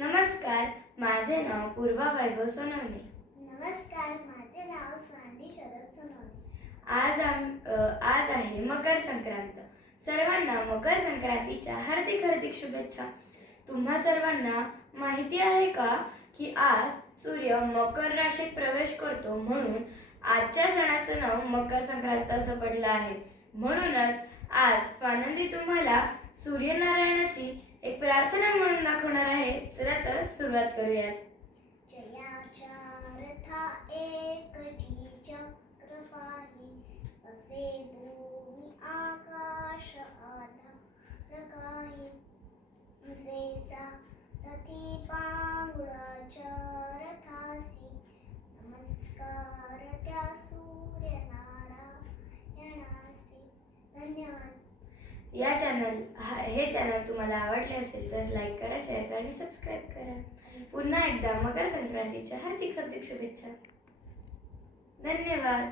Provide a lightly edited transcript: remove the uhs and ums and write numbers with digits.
नमस्कार, माझे नाव पूर्वा वैभव सोनवणे. नमस्कार, माझे नाव स्वाती शरद सोनवणे. आज आहे मकर संक्रांत. सर्वांना मकर संक्रांतीच्या हार्दिक हार्दिक शुभेच्छा. तुम्हा सर्वांना माहिती आहे का की आज सूर्य मकर राशीत प्रवेश करतो, म्हणून आजच्या सणाचं नाव मकर संक्रांत असं पडलं आहे. म्हणूनच आज स्वानंदी तुम्हाला सूर्यनारायणाची एक प्रार्थना म्हणून दाखवणार आहे. चला तर सुरुवात करूयात. जयाच्या रथा एकची चक्रपाणी, असे भूमी आकाश आधार काही. असे सारथी पांगुळाच्या रथासी, नमस्कार त्या सूर्यनारायणासी. धन्यवाद. हे चॅनल तुम्हाला आवडले असेल तर लाईक करा, शेअर करा आणि सबस्क्राईब करा. पुन्हा एकदा मकर संक्रांतीच्या हार्दिक हार्दिक शुभेच्छा. धन्यवाद.